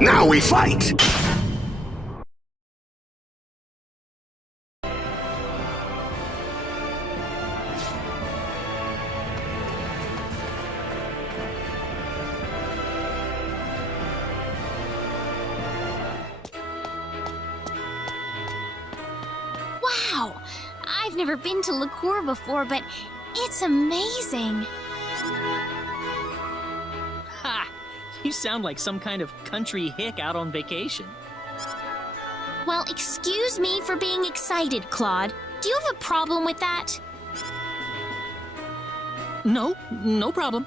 Now we fight! Wow! I've never been to Lacour before, but it's amazing. Ha! You sound like some kind of country hick out on vacation. Well, excuse me for being excited, Claude. Do you have a problem with that? No problem.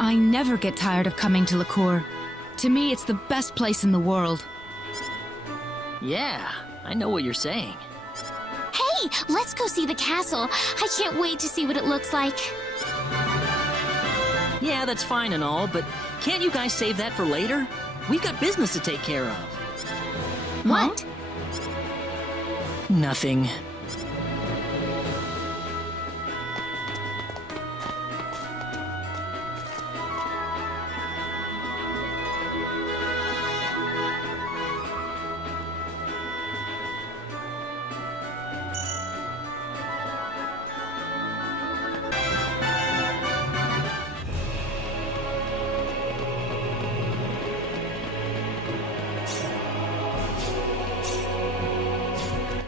I never get tired of coming to Lacour. To me, it's the best place in the world. Yeah, I know what you're saying. Hey, let's go see the castle. I can't wait to see what it looks like. Yeah, that's fine and all, but can't you guys save that for later? We've got business to take care of. What? Nothing.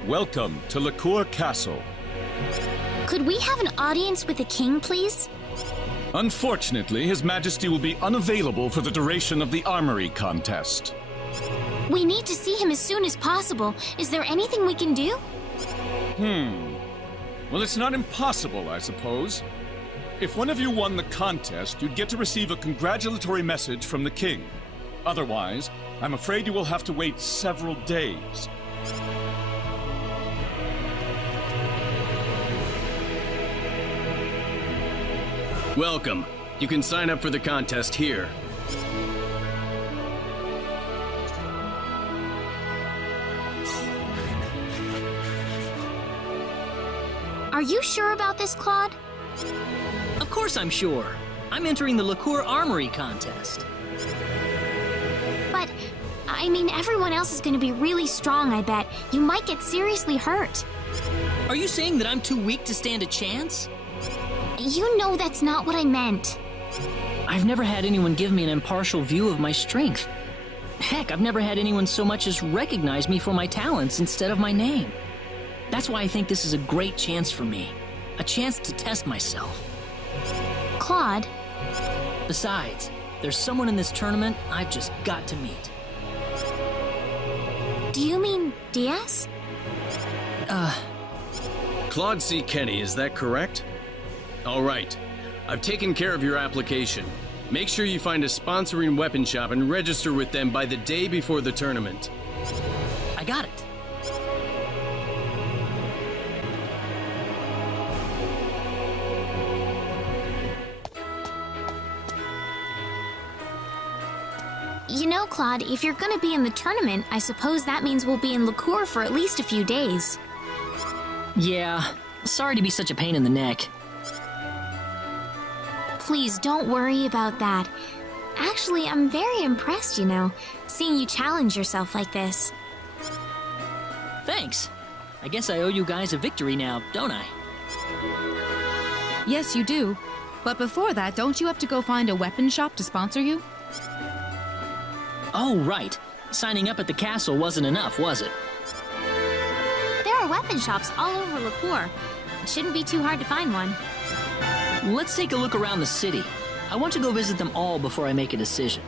Welcome to Lacour Castle. Could we have an audience with the king, please? Unfortunately, His Majesty will be unavailable for the duration of the armory contest. We need to see him as soon as possible. Is there anything we can do? Well, it's not impossible, I suppose. If one of you won the contest, you'd get to receive a congratulatory message from the king. Otherwise, I'm afraid you will have to wait several days. Welcome. You can sign up for the contest here. Are you sure about this, Claude? Of course I'm sure. I'm entering the Lacour Armory contest. But, I mean, everyone else is going to be really strong, I bet. You might get seriously hurt. Are you saying that I'm too weak to stand a chance? You know that's not what I meant. I've never had anyone give me an impartial view of my strength. Heck, I've never had anyone so much as recognize me for my talents instead of my name. That's why I think this is a great chance for me. A chance to test myself. Claude? Besides, there's someone in this tournament I've just got to meet. Do you mean Diaz? Claude C. Kenny, is that correct? All right. I've taken care of your application. Make sure you find a sponsoring weapon shop and register with them by the day before the tournament. I got it. You know, Claude, if you're gonna be in the tournament, I suppose that means we'll be in Lacour for at least a few days. Yeah, sorry to be such a pain in the neck. Please don't worry about that. Actually, I'm very impressed, you know, seeing you challenge yourself like this. Thanks. I guess I owe you guys a victory now, don't I? Yes, you do. But before that, don't you have to go find a weapon shop to sponsor you? Oh, right. Signing up at the castle wasn't enough, was it? There are weapon shops all over Lacour. It shouldn't be too hard to find one. Let's take a look around the city. I want to go visit them all before I make a decision.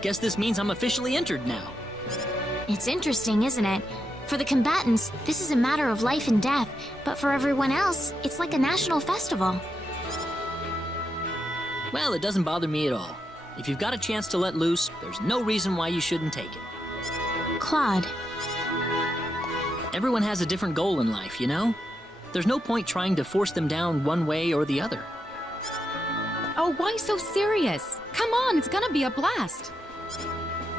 Guess this means I'm officially entered now. It's interesting, isn't it? For the combatants, this is a matter of life and death, but for everyone else, it's like a national festival. Well, it doesn't bother me at all. If you've got a chance to let loose, there's no reason why you shouldn't take it. Claude. Everyone has a different goal in life, you know? There's no point trying to force them down one way or the other. Oh, why so serious? Come on, it's gonna be a blast.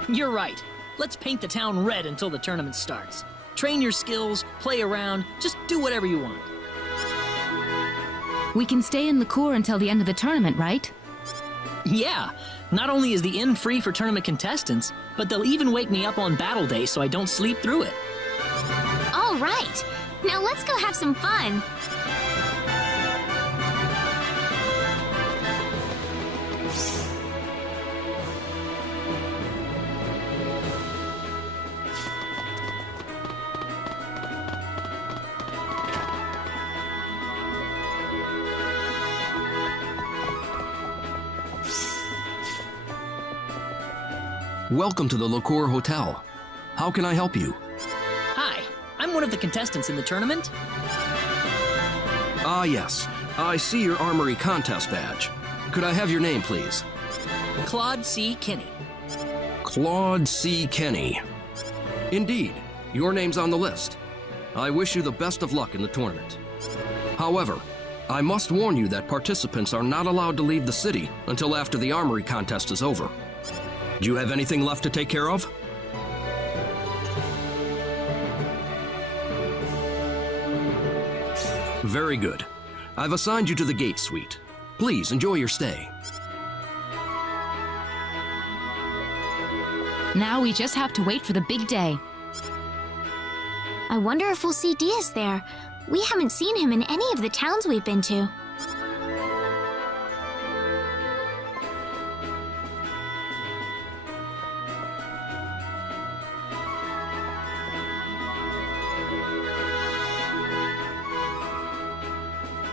You're right. Let's paint the town red until the tournament starts. Train your skills, play around, just do whatever you want. We can stay in Lacour until the end of the tournament, right? Yeah, not only is the inn free for tournament contestants, but they'll even wake me up on battle day so I don't sleep through it. All right. Now let's go have some fun. Welcome to the Lacour Hotel. How can I help you? Hi, I'm one of the contestants in the tournament. Ah, yes. I see your armory contest badge. Could I have your name, please? Claude C. Kinney. Claude C. Kenny. Indeed, your name's on the list. I wish you the best of luck in the tournament. However, I must warn you that participants are not allowed to leave the city until after the armory contest is over. Do you have anything left to take care of? Very good. I've assigned you to the gate suite. Please enjoy your stay. Now we just have to wait for the big day. I wonder if we'll see Diaz there. We haven't seen him in any of the towns we've been to.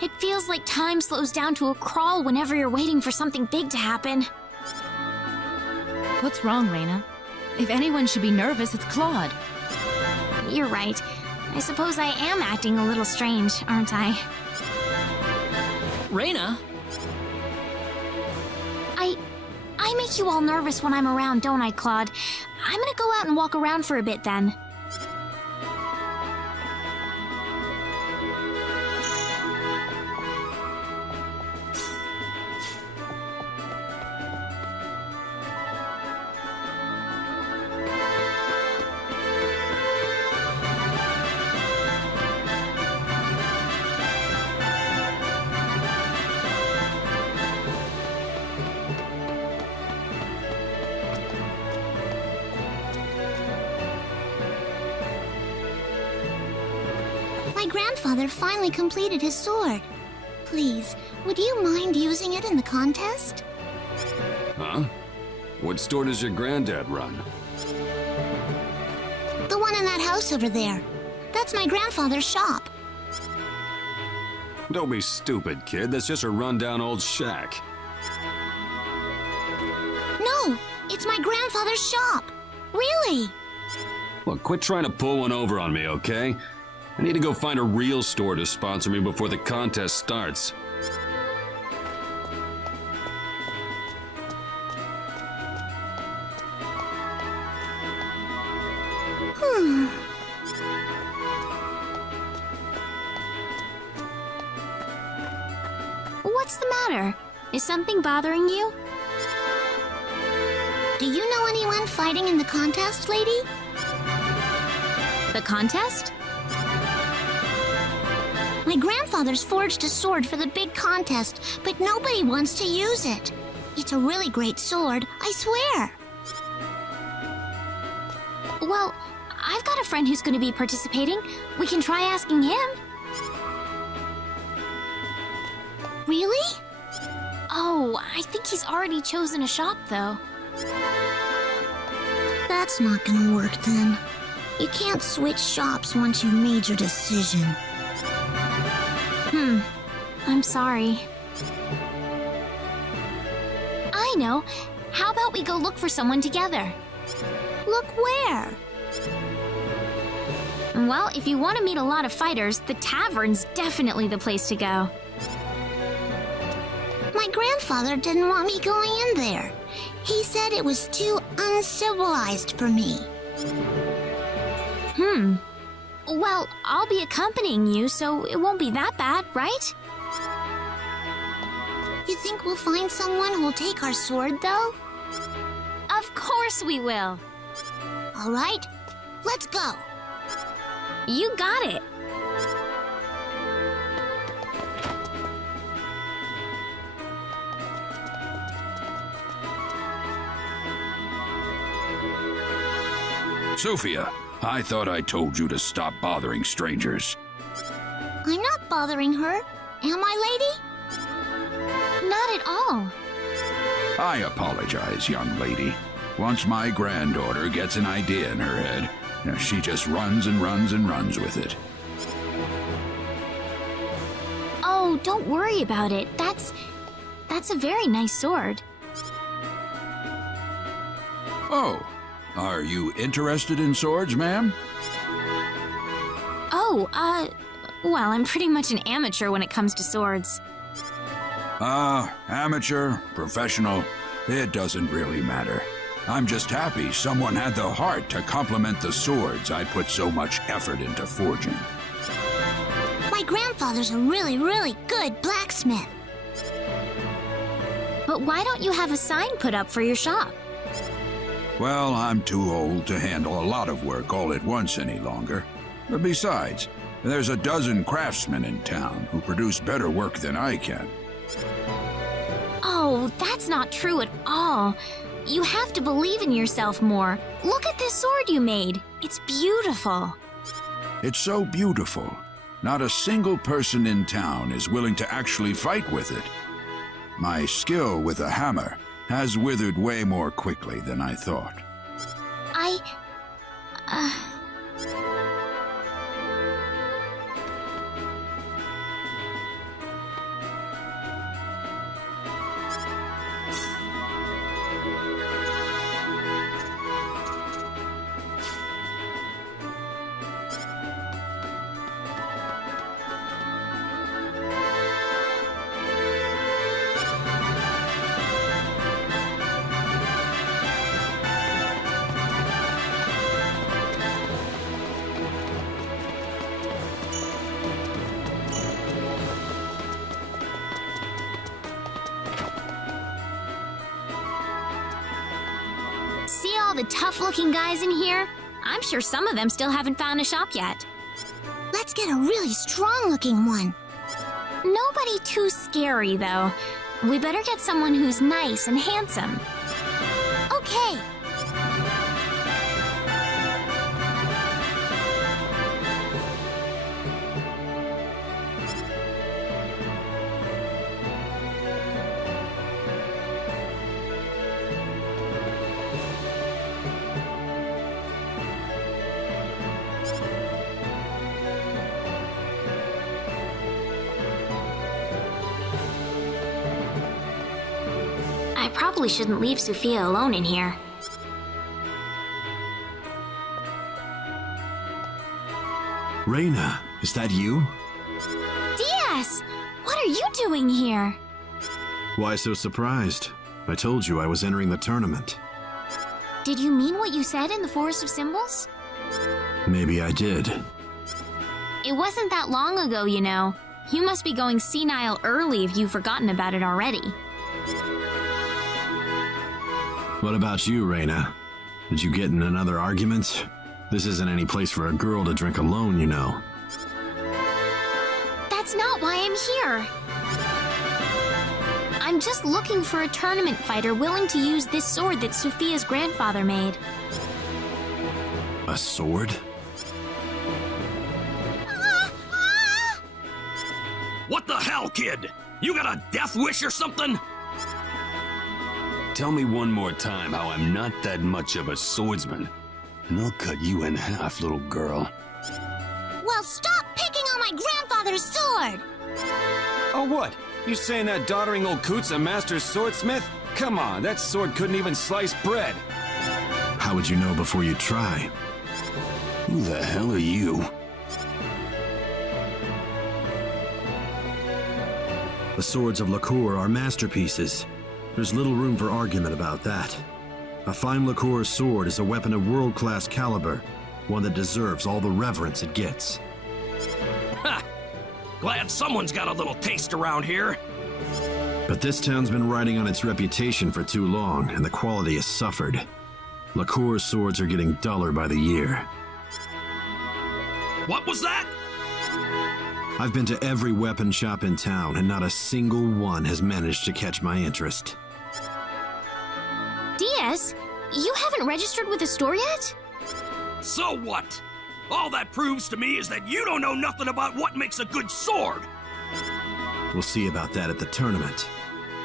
It feels like time slows down to a crawl whenever you're waiting for something big to happen. What's wrong, Rena? If anyone should be nervous, it's Claude. You're right. I suppose I am acting a little strange, aren't I? Rena? I make you all nervous when I'm around, don't I, Claude? I'm gonna go out and walk around for a bit then. My grandfather finally completed his sword. Please, would you mind using it in the contest? Huh? What store does your granddad run? The one in that house over there. That's my grandfather's shop. Don't be stupid, kid. That's just a rundown old shack. No, it's my grandfather's shop. Really? Look, quit trying to pull one over on me, okay? I need to go find a real store to sponsor me before the contest starts. What's the matter? Is something bothering you? Do you know anyone fighting in the contest, lady? The contest? My grandfather's forged a sword for the big contest, but nobody wants to use it. It's a really great sword, I swear. Well, I've got a friend who's going to be participating. We can try asking him. Really? Oh, I think he's already chosen a shop, though. That's not gonna work then. You can't switch shops once you've made your decision. I'm sorry. I know. How about we go look for someone together? Look where? Well, if you want to meet a lot of fighters, the tavern's definitely the place to go. My grandfather didn't want me going in there. He said it was too uncivilized for me. Well, I'll be accompanying you, so it won't be that bad, right? You think we'll find someone who'll take our sword, though? Of course we will. All right, let's go. You got it. Sophia, I thought I told you to stop bothering strangers. I'm not bothering her, am I, lady? Not at all. I apologize, young lady. Once my granddaughter gets an idea in her head, she just runs and runs and runs with it. Oh, don't worry about it. That's a very nice sword. Oh, are you interested in swords, ma'am? Oh, well, I'm pretty much an amateur when it comes to swords. Amateur, professional, it doesn't really matter. I'm just happy someone had the heart to compliment the swords I put so much effort into forging. My grandfather's a really, really good blacksmith. But why don't you have a sign put up for your shop? Well, I'm too old to handle a lot of work all at once any longer. Besides, there's a dozen craftsmen in town who produce better work than I can. Oh, that's not true at all. You have to believe in yourself more. Look at this sword you made. It's beautiful. It's so beautiful. Not a single person in town is willing to actually fight with it. My skill with a hammer has withered way more quickly than I thought. See all the tough-looking guys in here? I'm sure some of them still haven't found a shop yet. Let's get a really strong-looking one. Nobody too scary, though. We better get someone who's nice and handsome. Okay. I probably shouldn't leave Sophia alone in here. Rena, is that you? Diaz! What are you doing here? Why so surprised? I told you I was entering the tournament. Did you mean what you said in the Forest of Symbols? Maybe I did. It wasn't that long ago, you know. You must be going senile early if you've forgotten about it already. What about you, Rena? Did you get in another argument? This isn't any place for a girl to drink alone, you know. That's not why I'm here. I'm just looking for a tournament fighter willing to use this sword that Sophia's grandfather made. A sword? What the hell, kid? You got a death wish or something? Tell me one more time how I'm not that much of a swordsman, and I'll cut you in half, little girl. Well, stop picking on my grandfather's sword! Oh, what? You saying that doddering old coot's a master swordsmith? Come on, that sword couldn't even slice bread. How would you know before you try? Who the hell are you? The swords of Lacour are masterpieces. There's little room for argument about that. A fine Lacour sword is a weapon of world-class caliber, one that deserves all the reverence it gets. Ha! Glad someone's got a little taste around here. But this town's been riding on its reputation for too long, and the quality has suffered. Lacour's swords are getting duller by the year. What was that? I've been to every weapon shop in town, and not a single one has managed to catch my interest. Diaz, you haven't registered with the store yet? So what? All that proves to me is that you don't know nothing about what makes a good sword. We'll see about that at the tournament.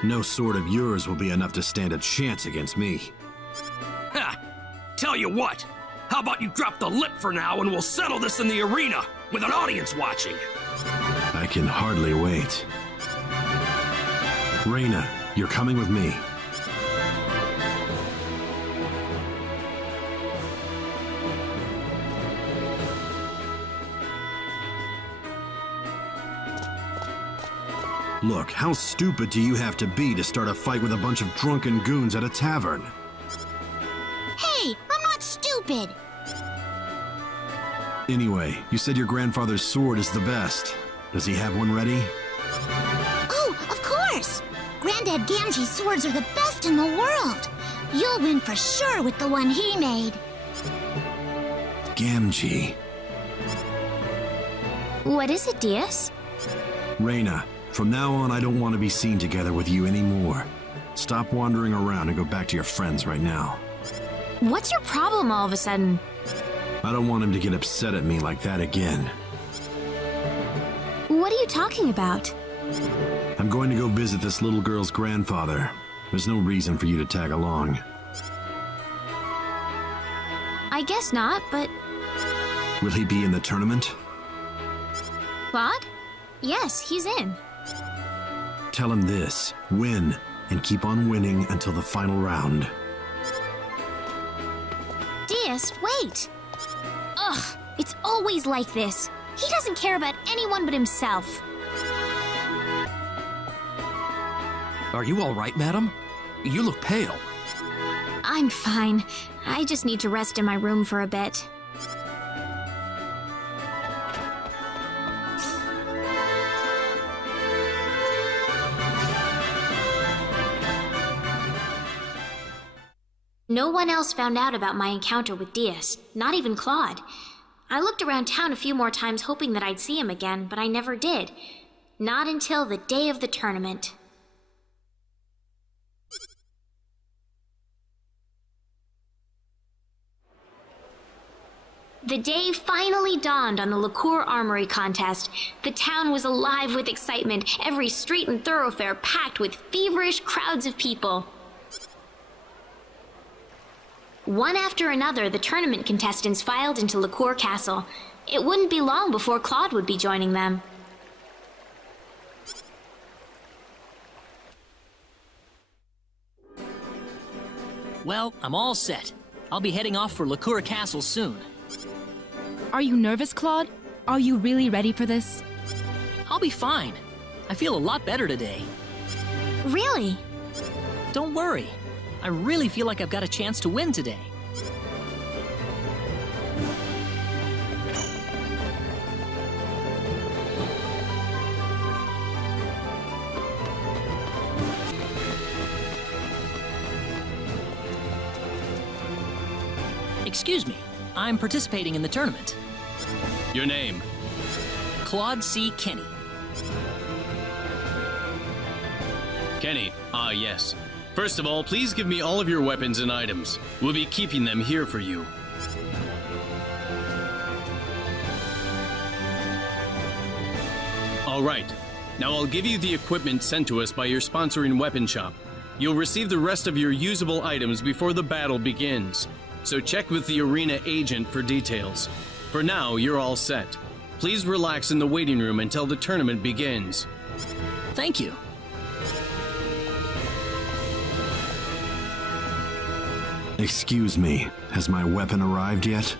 No sword of yours will be enough to stand a chance against me. Ha! Tell you what, how about you drop the lip for now and we'll settle this in the arena with an audience watching? I can hardly wait. Rena, you're coming with me. Look, how stupid do you have to be to start a fight with a bunch of drunken goons at a tavern? Hey, I'm not stupid. Anyway, you said your grandfather's sword is the best. Does he have one ready? Oh, of course. Granddad Gamgee's swords are the best in the world. You'll win for sure with the one he made. Gamgee. What is it, Diaz? Rena, from now on I don't want to be seen together with you anymore. Stop wandering around and go back to your friends right now. What's your problem all of a sudden? I don't want him to get upset at me like that again. What are you talking about? I'm going to go visit this little girl's grandfather. There's no reason for you to tag along. I guess not, but... Will he be in the tournament? Claude? Yes, he's in. Tell him this. Win, and keep on winning until the final round. Diaz, wait! Ugh, it's always like this. He doesn't care about anyone but himself. Are you all right, madam? You look pale. I'm fine. I just need to rest in my room for a bit. No one else found out about my encounter with Diaz, not even Claude. I looked around town a few more times hoping that I'd see him again, but I never did. Not until the day of the tournament. The day finally dawned on the Lacour Armory contest. The town was alive with excitement, every street and thoroughfare packed with feverish crowds of people. One after another, the tournament contestants filed into Lacour Castle. It wouldn't be long before Claude would be joining them. Well, I'm all set. I'll be heading off for Lacour Castle soon. Are you nervous, Claude? Are you really ready for this? I'll be fine. I feel a lot better today. Really? Don't worry. I really feel like I've got a chance to win today. Excuse me, I'm participating in the tournament. Your name? Claude C. Kenny. Kenny, yes. First of all, please give me all of your weapons and items. We'll be keeping them here for you. All right. Now I'll give you the equipment sent to us by your sponsoring weapon shop. You'll receive the rest of your usable items before the battle begins. So check with the arena agent for details. For now, you're all set. Please relax in the waiting room until the tournament begins. Thank you. Excuse me, has my weapon arrived yet?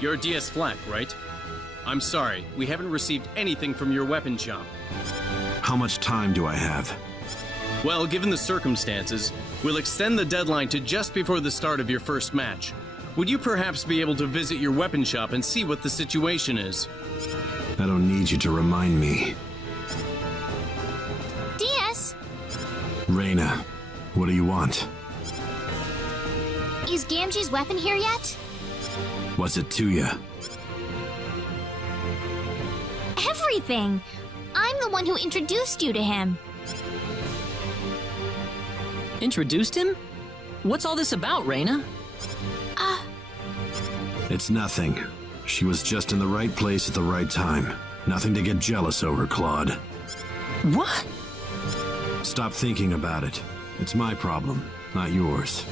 You're DS Flak, right? I'm sorry, we haven't received anything from your weapon shop. How much time do I have? Well, given the circumstances, we'll extend the deadline to just before the start of your first match. Would you perhaps be able to visit your weapon shop and see what the situation is? I don't need you to remind me. DS! Rena, what do you want? Is Gamgee's weapon here yet? What's it to you? Everything! I'm the one who introduced you to him. Introduced him? What's all this about, Rena? It's nothing. She was just in the right place at the right time. Nothing to get jealous over, Claude. What? Stop thinking about it. It's my problem, not yours.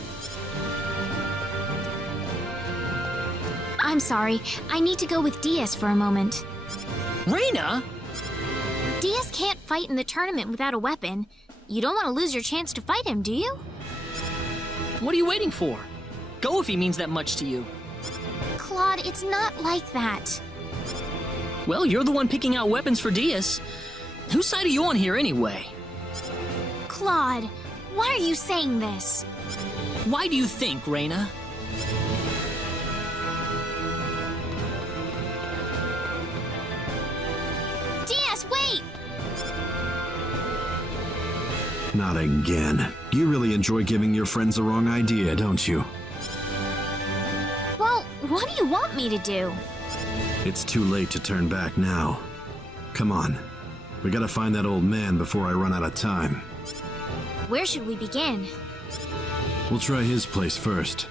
I'm sorry. I need to go with DS for a moment. Rena? DS can't fight in the tournament without a weapon. You don't want to lose your chance to fight him, do you? What are you waiting for? Go if he means that much to you. Claude, it's not like that. Well, you're the one picking out weapons for DS. Whose side are you on here anyway? Claude, why are you saying this? Why do you think, Rena? DS, wait! Not again. You really enjoy giving your friends the wrong idea, don't you? Well, what do you want me to do? It's too late to turn back now. Come on. We gotta find that old man before I run out of time. Where should we begin? We'll try his place first.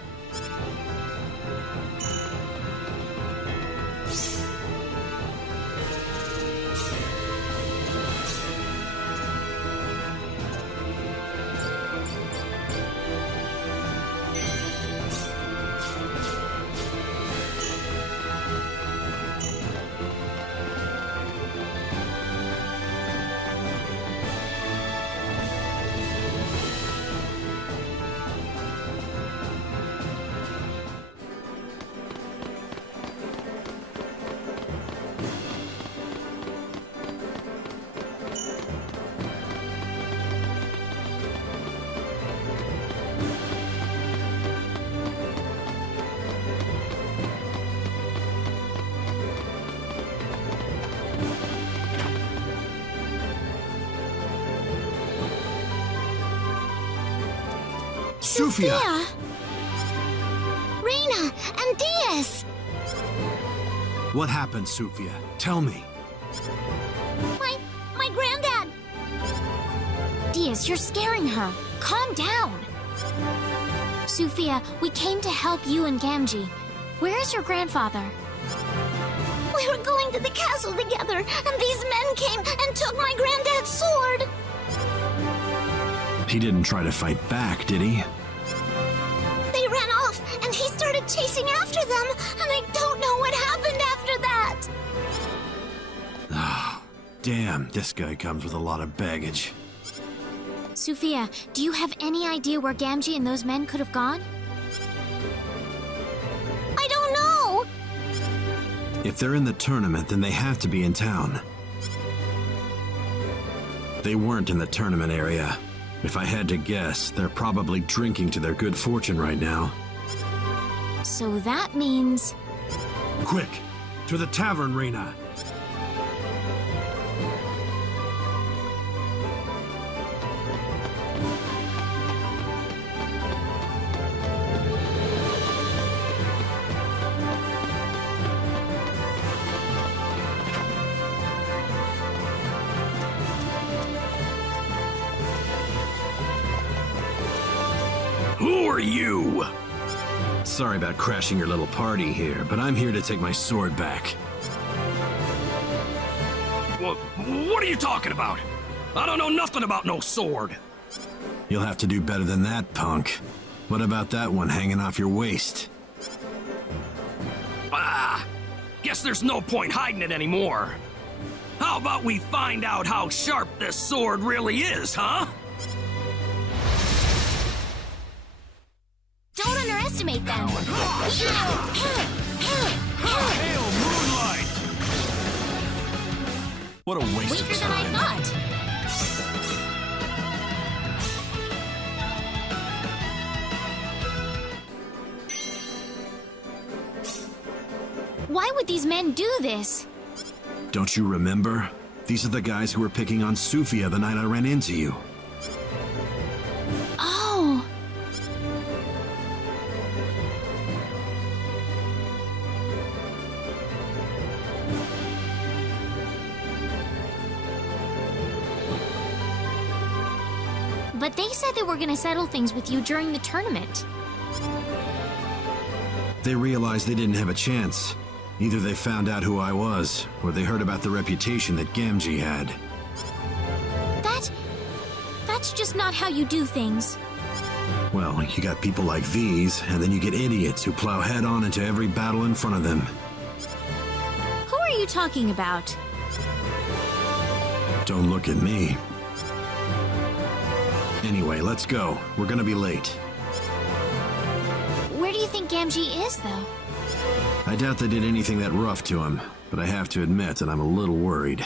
Sophia! Rena and DS! What happened, Sophia? Tell me. My granddad! DS, you're scaring her. Calm down. Sophia, we came to help you and Gamgee. Where is your grandfather? We were going to the castle together, and these men came and took my granddad's sword! He didn't try to fight back, did he? They ran off, and he started chasing after them, and I don't know what happened after that! Oh, damn, this guy comes with a lot of baggage. Sophia, do you have any idea where Gamgee and those men could have gone? I don't know! If they're in the tournament, then they have to be in town. They weren't in the tournament area. If I had to guess, they're probably drinking to their good fortune right now. So that means... Quick! To the tavern, Rena! Who are you? Sorry about crashing your little party here, but I'm here to take my sword back. What are you talking about? I don't know nothing about no sword. You'll have to do better than that, punk. What about that one hanging off your waist? Guess there's no point hiding it anymore. How about we find out how sharp this sword really is, huh? underestimate them. Hail moonlight! What a waste Weaker of than I time. thought. Why would these men do this? Don't you remember? These are the guys who were picking on Sufia the night I ran into you. Oh. But they said they were going to settle things with you during the tournament. They realized they didn't have a chance. Either they found out who I was, or they heard about the reputation that Gamgee had. That's just not how you do things. Well, you got people like these, and then you get idiots who plow head-on into every battle in front of them. Who are you talking about? Don't look at me. Anyway, let's go. We're gonna be late. Where do you think Gamgee is, though? I doubt they did anything that rough to him, but I have to admit that I'm a little worried.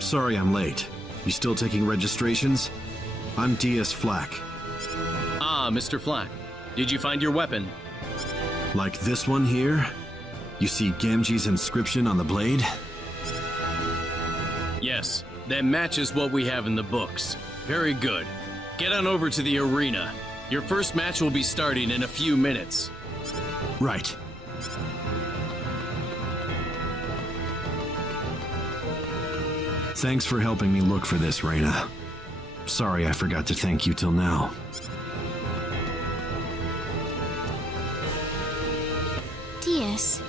Sorry I'm late. You still taking registrations? I'm DS Flack. Ah, Mr. Flack. Did you find your weapon? Like this one here? You see Gamgee's inscription on the blade? Yes, that matches what we have in the books. Very good. Get on over to the arena. Your first match will be starting in a few minutes. Right. Thanks for helping me look for this, Rena. Sorry I forgot to thank you till now. DS.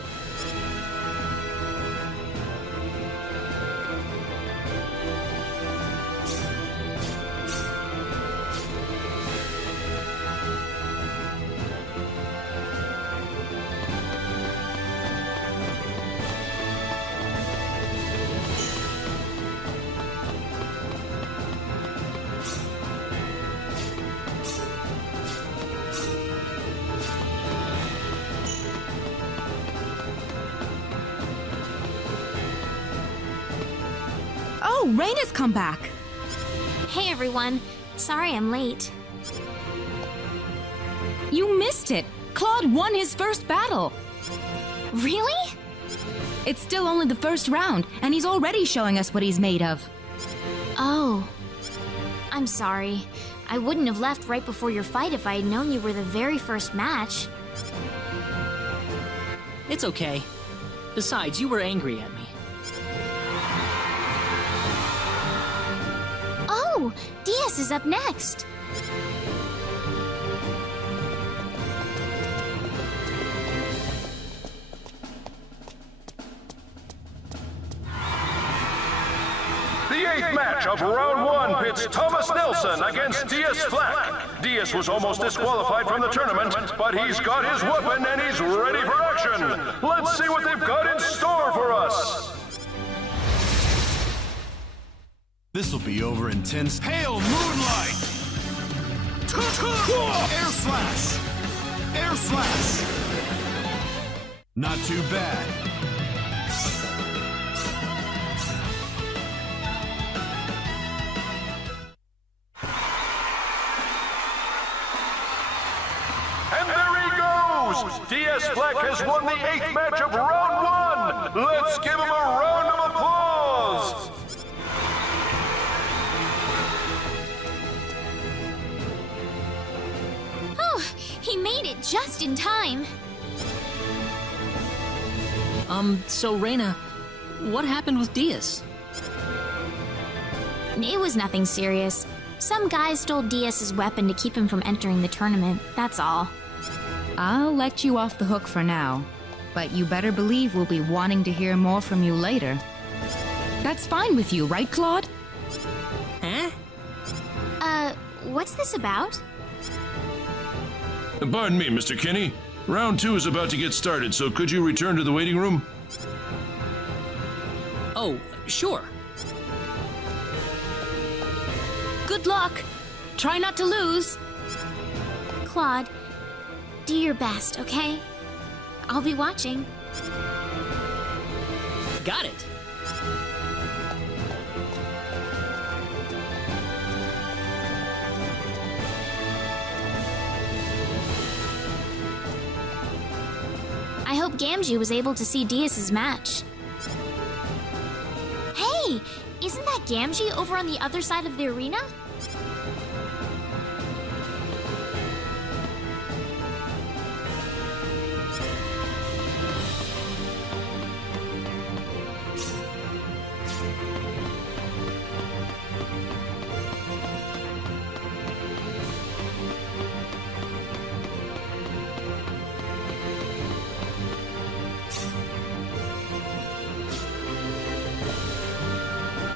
Oh, Rena's come back. Hey, everyone. Sorry I'm late. You missed it. Claude won his first battle. Really? It's still only the first round, and he's already showing us what he's made of. Oh. I'm sorry. I wouldn't have left right before your fight if I had known you were the very first match. It's okay. Besides, you were angry at me. Oh, DS is up next. The 8th match of round 1 pits Thomas Nelson against DS Flack. DS was almost disqualified from the tournament, but he's got his weapon and he's ready for action. Let's see what they've got in store for us. This'll be over in 10 Hail moonlight! Air slash! Air slash! Not too bad. And there he goes! DS Flack has won the 8th match of round 1. Let's give him a round of applause. Whew. just in time. So Rena, what happened with Diaz? It was nothing serious. Some guy stole Diaz's weapon to keep him from entering the tournament, that's all. I'll let you off the hook for now, but you better believe we'll be wanting to hear more from you later. That's fine with you, right, Claude? Huh? What's this about? Pardon me, Mr. Kinney. Round 2 is about to get started, so could you return to the waiting room? Oh, sure. Good luck. Try not to lose. Claude, do your best, okay? I'll be watching. Got it. I hope Gamgee was able to see Diaz's match. Hey, isn't that Gamgee over on the other side of the arena?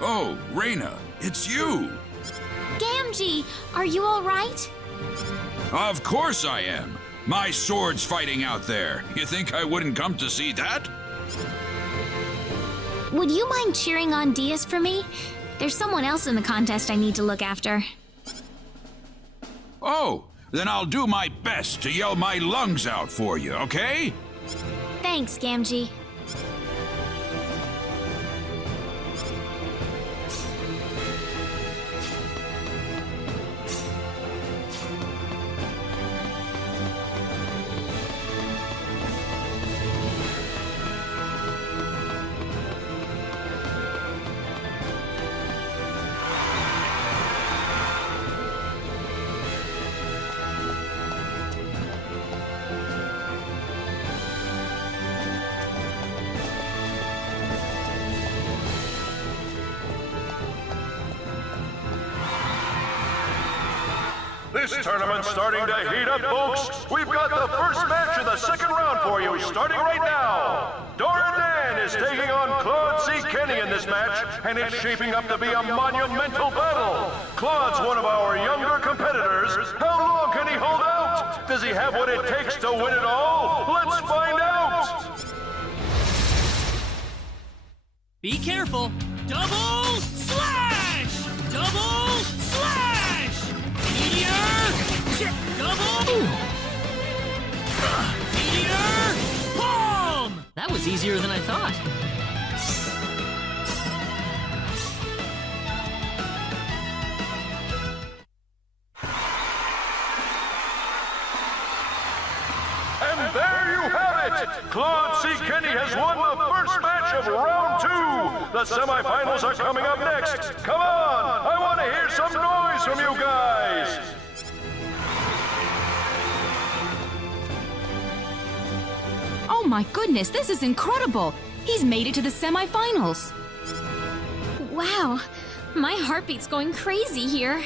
Oh, Rena, it's you! Gamgee, are you all right? Of course I am. My sword's fighting out there. You think I wouldn't come to see that? Would you mind cheering on Diaz for me? There's someone else in the contest I need to look after. Oh, then I'll do my best to yell my lungs out for you, okay? Thanks, Gamgee. This tournament's starting to heat up, folks. We've got the first match of the second round for you, starting right now. Doran is taking on Claude C. Kenny in this match, and it's shaping up to be a monumental battle. Claude's one of our younger competitors. How long can he hold out? Does he have what it takes to win it all? Let's find out. Be careful. Double slash! Double slash! Meteor! Double! Meteor! Palm! That was easier than I thought. And there you have it! Claude C. Kenny has won the first match of round 2! The semifinals are coming up next! Come on! I want to hear some noise from you guys! Oh my goodness, this is incredible! He's made it to the semifinals! Wow, my heartbeat's going crazy here.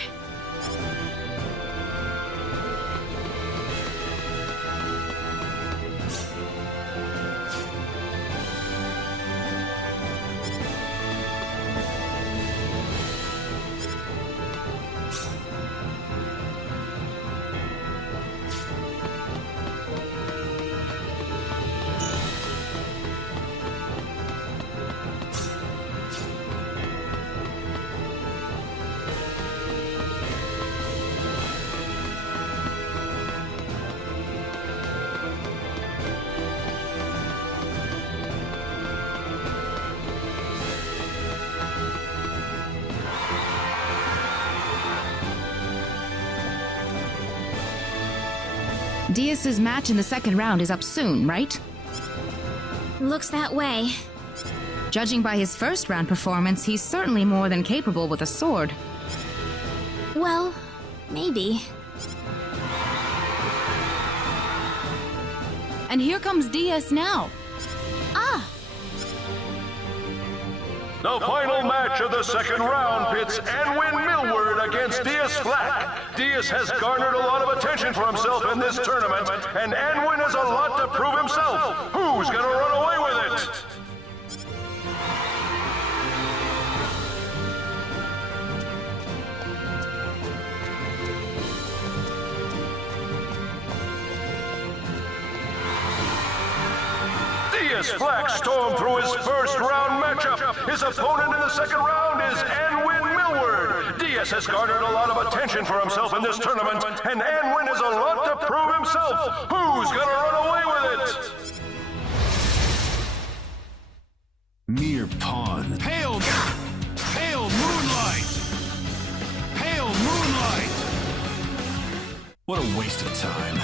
Diaz's match in the second round is up soon, right? Looks that way. Judging by his first round performance, he's certainly more than capable with a sword. Well, maybe. And here comes Diaz now. Ah! The final match of the second round pits Unwin Millward against Diaz Flack. Diaz has garnered a lot of attention for himself in this tournament, and Unwin has a lot to prove himself. Who's gonna run away with it? Diaz Flack stormed through his first round matchup. His opponent in the second round is Unwin Millward. Diaz has garnered a lot of attention for himself in this tournament, and Unwin has a lot to prove himself. Who's gonna run away with it? Mere pawn. Hail moonlight! Hail moonlight! What a waste of time.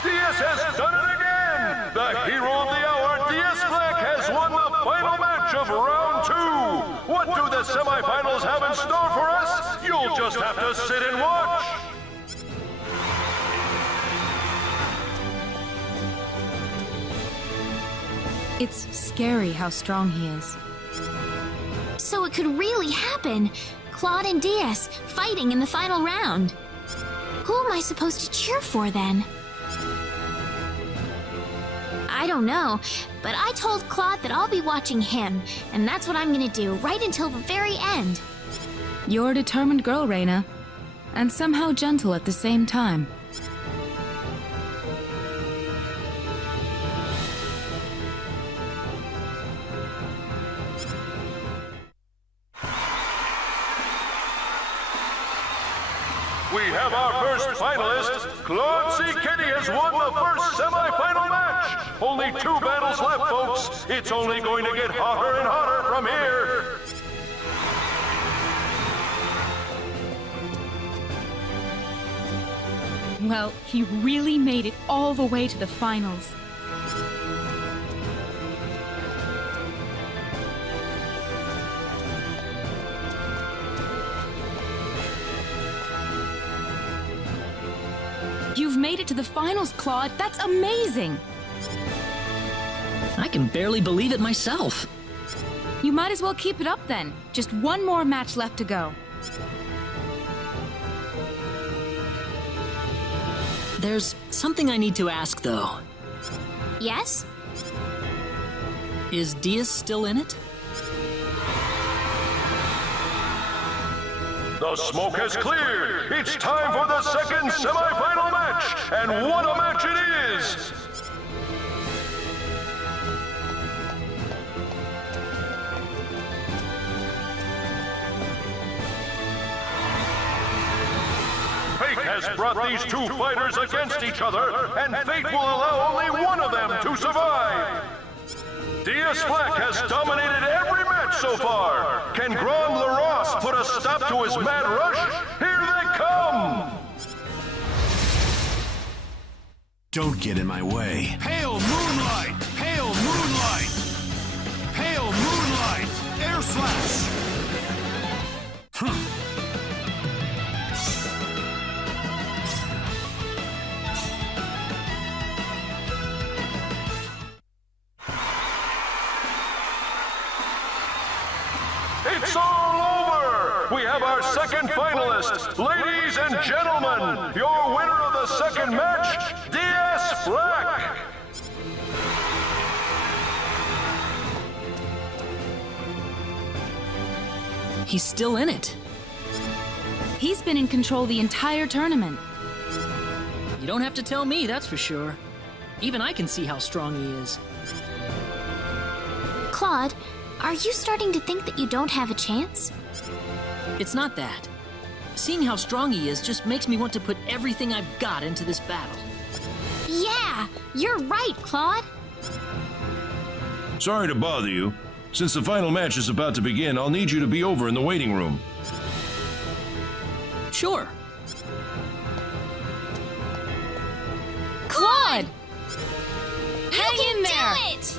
Diaz has done it again! The hero of the hour, Diaz Flack, has won the final match of round 2! What do the semifinals have in store for us? You'll just have to sit and watch! It's scary how strong he is. So it could really happen. Claude and Diaz fighting in the final round. Who am I supposed to cheer for then? I don't know, but I told Claude that I'll be watching him, and that's what I'm gonna do right until the very end. You're a determined girl, Rena, and somehow gentle at the same time. We have our first finalist. Claude C. Kitty has won the first semi-final match. Only 2 battles left, folks. It's only going to get hotter and hotter from here. Well, he really made it all the way to the finals. You've made it to the finals, Claude. That's amazing! I can barely believe it myself. You might as well keep it up then. Just one more match left to go. There's something I need to ask, though. Yes? Is Diaz still in it? The smoke has cleared. It's time for the second semi-final match. And what a match it is! Fate has brought these 2 fighters against each other, and fate will allow only one of them to survive. Diaz Flack has dominated every match so far. Can Grand Larosse put a stop to his mad rush? Here they come! Don't get in my way. Hail moonlight! Hail moonlight! Hail moonlight! Air slash! It's all over! We have our second finalist. Ladies and gentlemen, your winner of the second match, Diaz Flack! He's still in it. He's been in control the entire tournament. You don't have to tell me, that's for sure. Even I can see how strong he is. Claude, are you starting to think that you don't have a chance? It's not that. Seeing how strong he is just makes me want to put everything I've got into this battle. Yeah, you're right, Claude. Sorry to bother you. Since the final match is about to begin, I'll need you to be over in the waiting room. Sure. Claude! Hang in there! Do it!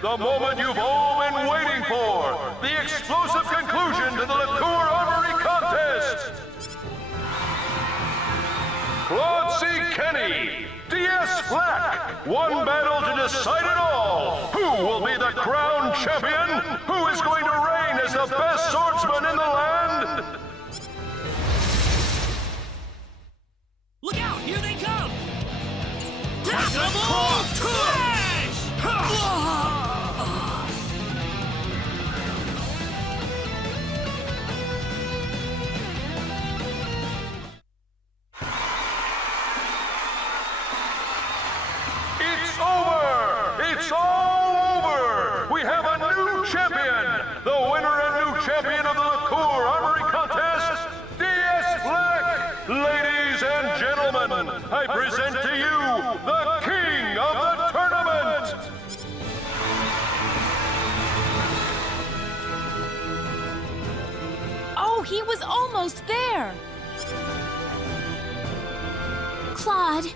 the moment you've all been waiting for, the explosive conclusion to the Lacour Armory contest. Claude C. Kenny, DS Flack, one battle to decide it all. Who will be the crowned champion? Who is going to reign as the best swordsman in the land? Look out! Here they come! Double Smash! It's over! It's all over! We have a new champion! The winner and new champion of the Lacour Armory contest, DS Flack! Ladies and gentlemen, I present to you the king of the tournament! Oh, he was almost there! Claude.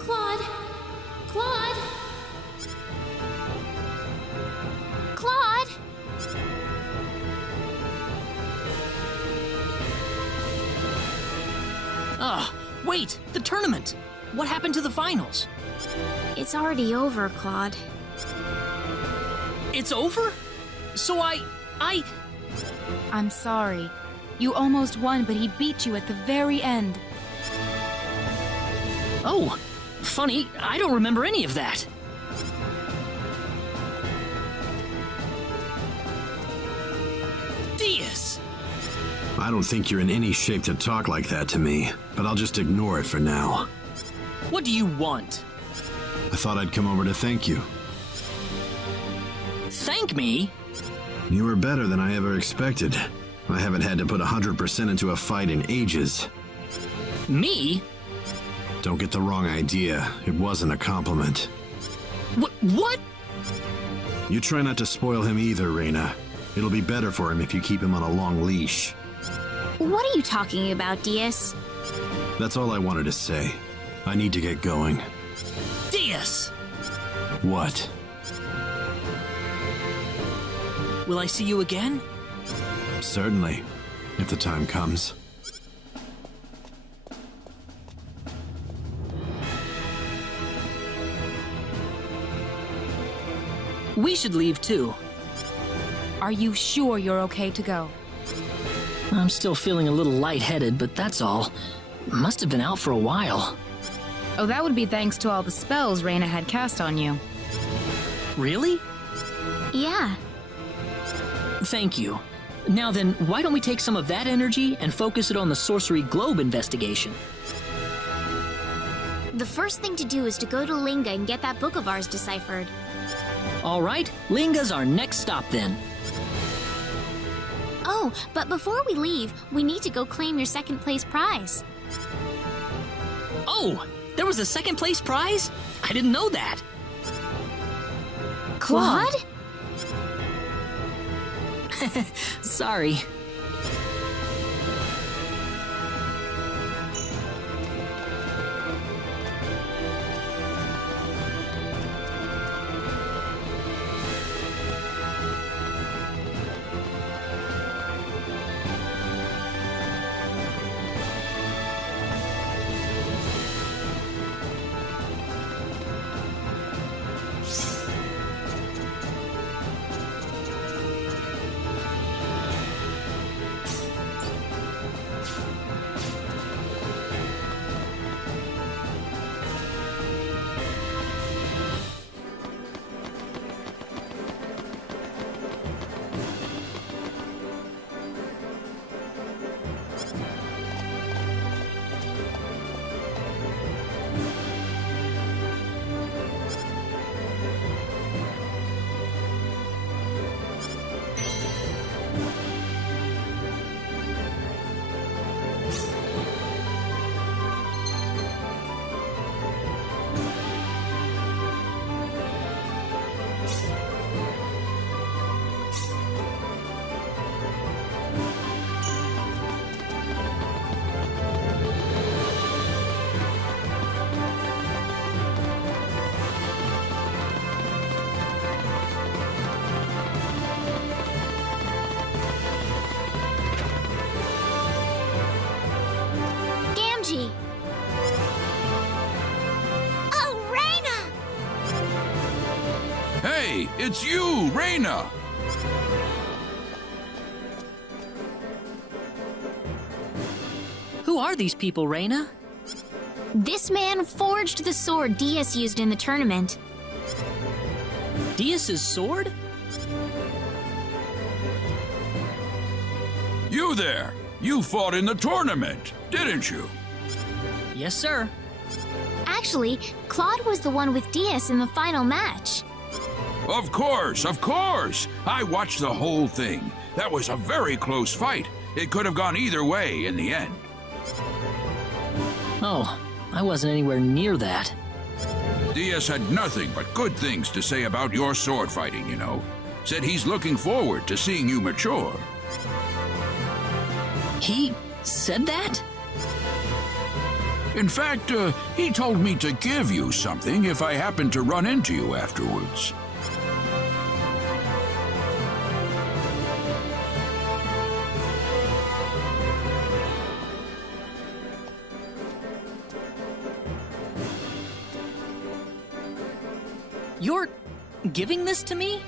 Claude. Claude. Claude. Wait! The tournament! What happened to the finals? It's already over, Claude. It's over? So I'm sorry. You almost won, but he beat you at the very end. Oh, funny, I don't remember any of that. Diaz! I don't think you're in any shape to talk like that to me, but I'll just ignore it for now. What do you want? I thought I'd come over to thank you. Thank me? You were better than I ever expected. I haven't had to put 100% into a fight in ages. Me? Don't get the wrong idea. It wasn't a compliment. What? You try not to spoil him either, Rena. It'll be better for him if you keep him on a long leash. What are you talking about, Diaz? That's all I wanted to say. I need to get going. Diaz! What? Will I see you again? Certainly, if the time comes. We should leave too. Are you sure you're okay to go? I'm still feeling a little lightheaded, but that's all. Must have been out for a while. Oh, that would be thanks to all the spells Rena had cast on you. Really? Yeah. Thank you. Now then, why don't we take some of that energy and focus it on the Sorcery Globe investigation? The first thing to do is to go to Linga and get that book of ours deciphered. All right, Linga's our next stop then. Oh, but before we leave, we need to go claim your second place prize. Oh, there was a second place prize? I didn't know that. Claude? Sorry. Hey, it's you, Rena! Who are these people, Rena? This man forged the sword Diaz used in the tournament. Diaz's sword? You there! You fought in the tournament, didn't you? Yes, sir. Actually, Claude was the one with Diaz in the final match. Of course, of course! I watched the whole thing. That was a very close fight. It could have gone either way in the end. Oh, I wasn't anywhere near that. Diaz had nothing but good things to say about your sword fighting, you know. Said he's looking forward to seeing you mature. He said that? In fact, he told me to give you something if I happen to run into you afterwards. You're giving this to me?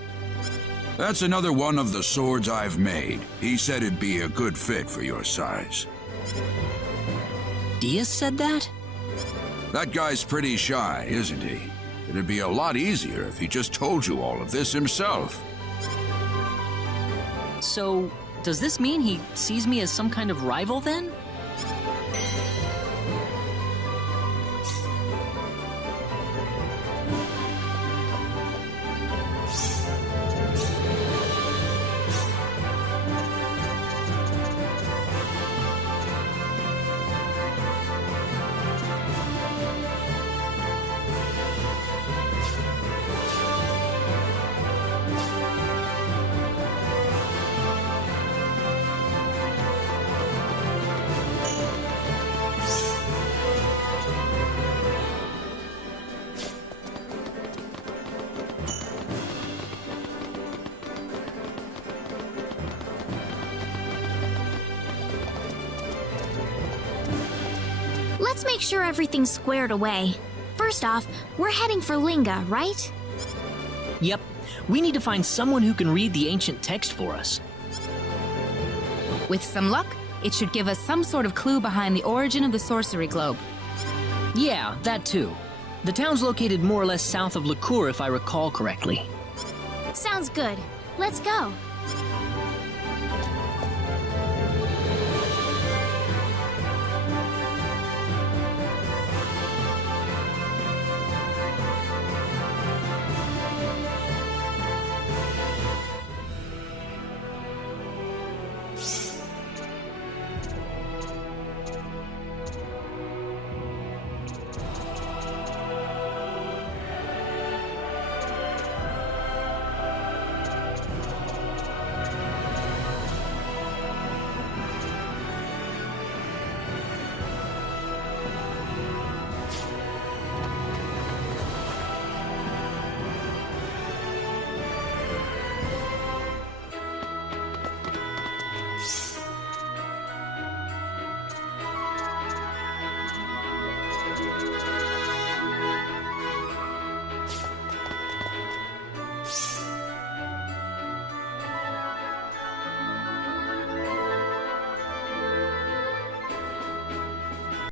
That's another one of the swords I've made. He said it'd be a good fit for your size. Diaz said that? That guy's pretty shy, isn't he? It'd be a lot easier if he just told you all of this himself. So, does this mean he sees me as some kind of rival then? Let's make sure everything's squared away. First off, we're heading for Linga, right? Yep. We need to find someone who can read the ancient text for us. With some luck, it should give us some sort of clue behind the origin of the sorcery globe. Yeah, that too. The town's located more or less south of Lacour, if I recall correctly. Sounds good. Let's go.